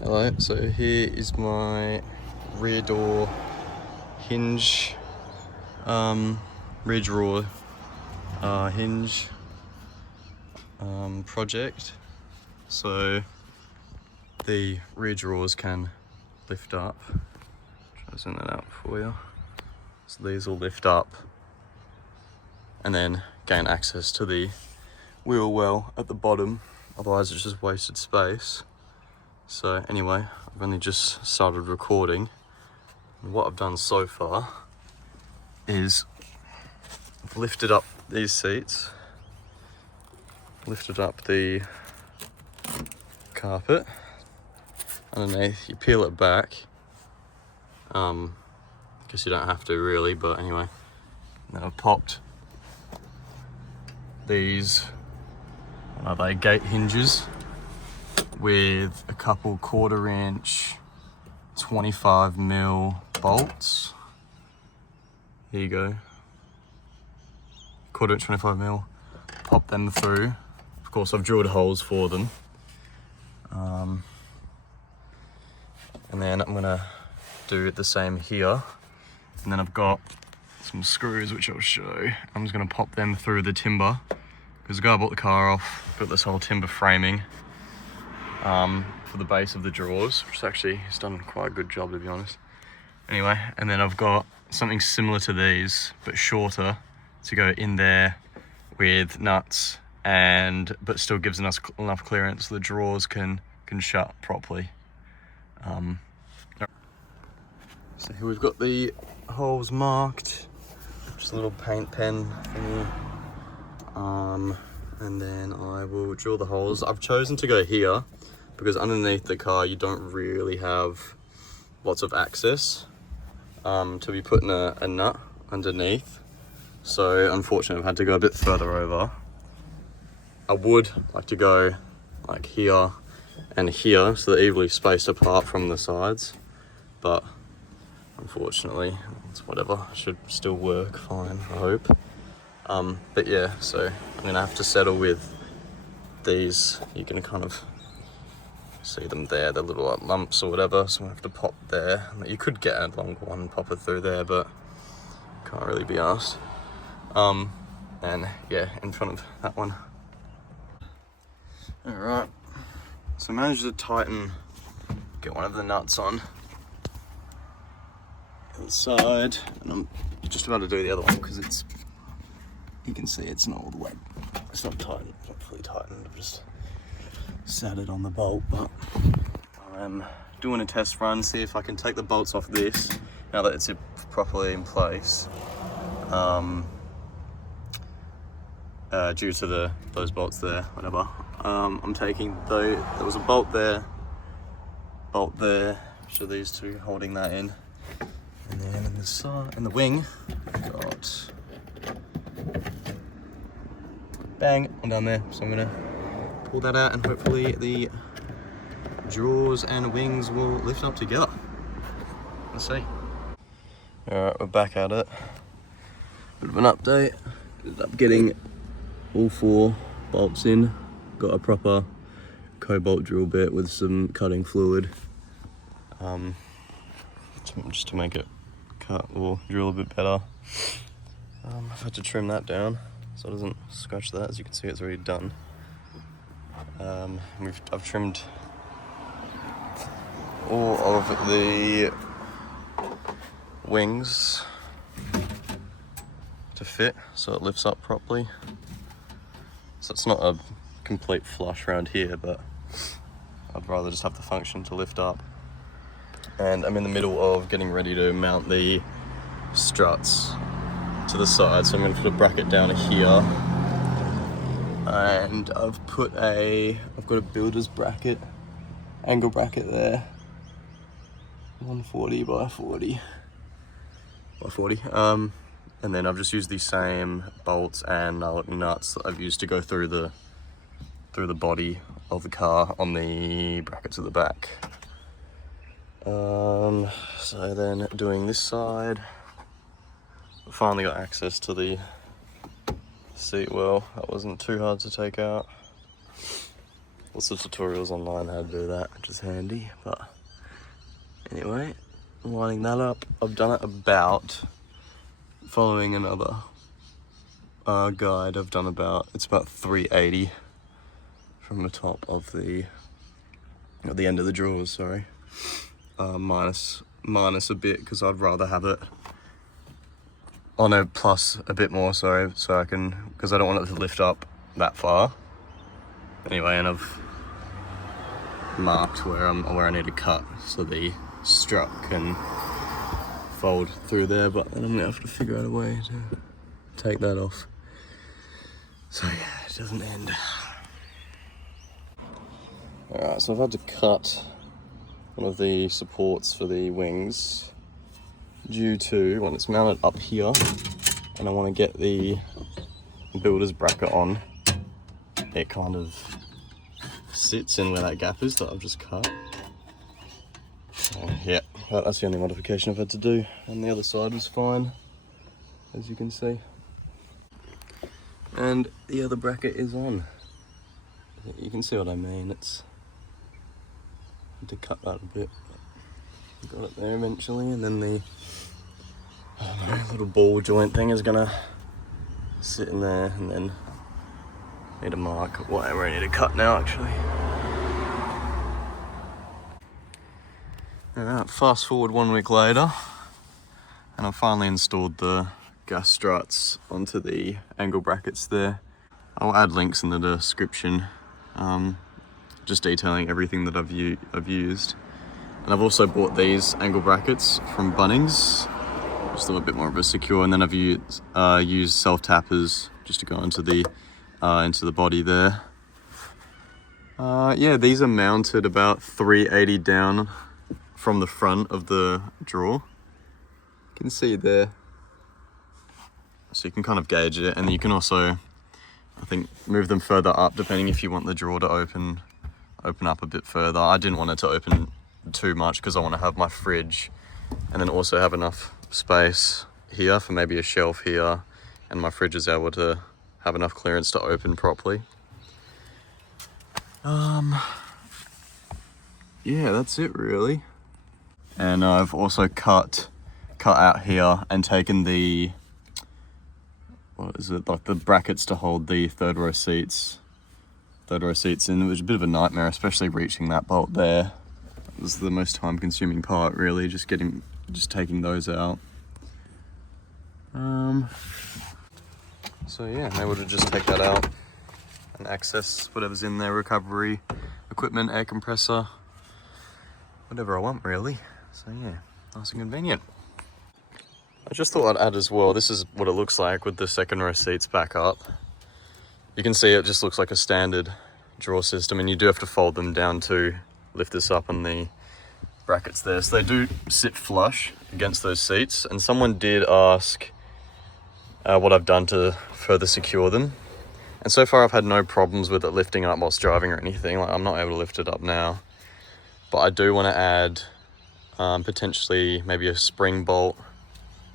Hello, so here is my rear door hinge, rear drawer hinge project. So the rear drawers can lift up. Try to zoom that out for you. So these will lift up and then gain access to the wheel well at the bottom, otherwise it's just wasted space. So anyway, I've only just started recording. And what I've done so far is I've lifted up these seats, lifted up the carpet underneath. You peel it back. Guess you don't have to really, but anyway. And then I've popped these, what are they, gate hinges with a couple 1/4 inch 25mm bolts. Here you go. 1/4 inch 25mm. Pop them through. Of course, I've drilled holes for them. And then I'm gonna do the same here. And then I've got some screws which I'll show. I'm just gonna pop them through the timber because the guy bought the car off, built this whole timber framing for the base of the drawers, which actually he's done quite a good job, to be honest. Anyway, and then I've got something similar to these but shorter to go in there with nuts, but still gives us enough clearance so the drawers can shut properly. So here we've got the holes marked, just a little paint pen thingy. And then I will drill the holes. I've chosen to go here because underneath the car you don't really have lots of access to be putting a nut underneath. So unfortunately I've had to go a bit further over. I would like to go like here and here so they're evenly spaced apart from the sides, but unfortunately it's whatever. It should still work fine, I hope. But yeah, so I'm gonna have to settle with these. You can kind of see them there, the little like lumps or whatever, so I'm gonna have to pop there. You could get a longer one, pop it through there, but can't really be asked. And yeah, in front of that one. All right, so I managed to get one of the nuts on inside, and I'm just about to do the other one because you can see it's not all the way, it's not tightened, not fully tightened. I've just sat it on the bolt, but I'm doing a test run, see if I can take the bolts off this now that it's properly in place. Due to those bolts there, whatever. I'm taking there was a bolt there, so these two holding that in, and then in the side, in the wing, I've got bang on down there. So I'm gonna pull that out, and hopefully the drawers and wings will lift up together. Let's see. All right, we're back at it. Bit of an update. Ended up getting all 4 bolts in. Got a proper cobalt drill bit with some cutting fluid, just to make it cut or drill a bit better. I've had to trim that down so it doesn't scratch that. As you can see, it's already done. I've trimmed all of the wings to fit so it lifts up properly. So it's not a complete flush around here, but I'd rather just have the function to lift up. And I'm in the middle of getting ready to mount the struts to the side, so I'm going to put a bracket down here. And I've got a builder's bracket, angle bracket there, 140 by 40. And then I've just used the same bolts and nuts that I've used to go through the body of the car on the brackets at the back. So then doing this side, finally got access to the seat well. That wasn't too hard to take out. lots of tutorials online how to do that, which is handy. But anyway, lining that up. I've done it about, following another guide, I've done it's about 380 from the top of the, at the end of the drawers, sorry. Minus a bit, because I'd rather have it, oh no, plus a bit more, sorry, so I can, because I don't want it to lift up that far. Anyway, and I've marked where I need to cut so the strut can fold through there, but then I'm gonna have to figure out a way to take that off. So yeah, it doesn't end. Alright, so I've had to cut one of the supports for the wings due to when it's mounted up here and I want to get the builder's bracket on, it kind of sits in where that gap is that I've just cut. So yeah, but that's the only modification I've had to do, and the other side was fine, as you can see. And the other bracket is on. You can see what I mean. It's to cut that a bit. Got it there eventually, and then the I don't know, little ball joint thing is gonna sit in there, and then need to mark where I need to cut now actually. Alright, fast forward 1 week later, and I've finally installed the gas struts onto the angle brackets there. I'll add links in the description, just detailing everything that I've used. And I've also bought these angle brackets from Bunnings, just a bit more of a secure, and then I've used self-tappers just to go into the body there. Yeah, these are mounted about 380 down from the front of the drawer. You can see there. So you can kind of gauge it, and you can also, I think, move them further up depending if you want the drawer to open up a bit further. I didn't want it to open too much because I want to have my fridge and then also have enough space here for maybe a shelf here, and my fridge is able to have enough clearance to open properly. Yeah, that's it really. And I've also cut out here and taken the, what is it, like the brackets to hold the third row seats in. It was a bit of a nightmare, especially reaching that bolt there. It was the most time consuming part really, just taking those out. So yeah, I'm able to just take that out and access whatever's in there, recovery equipment, air compressor, whatever I want really. So yeah, nice and convenient. I just thought I'd add as well, this is what it looks like with the second row seats back up. You can see it just looks like a standard drawer system, and you do have to fold them down to lift this up on the brackets there. So they do sit flush against those seats, and someone did ask what I've done to further secure them. And so far I've had no problems with it lifting up whilst driving or anything. Like, I'm not able to lift it up now. But I do want to add potentially maybe a spring bolt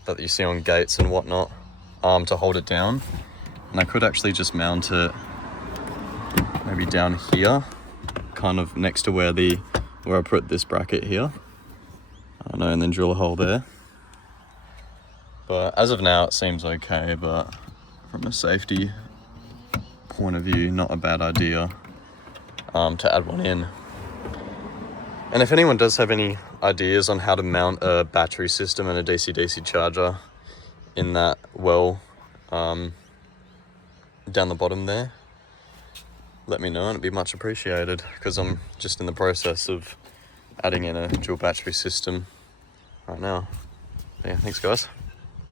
that you see on gates and whatnot to hold it down. And I could actually just mount it maybe down here, kind of next to where I put this bracket here. I don't know, and then drill a hole there. But as of now it seems okay, but from a safety point of view, not a bad idea to add one in. And if anyone does have any ideas on how to mount a battery system and a DC-DC charger in that well down the bottom there, let me know and it'd be much appreciated, because I'm just in the process of adding in a dual battery system right now. But yeah, thanks guys.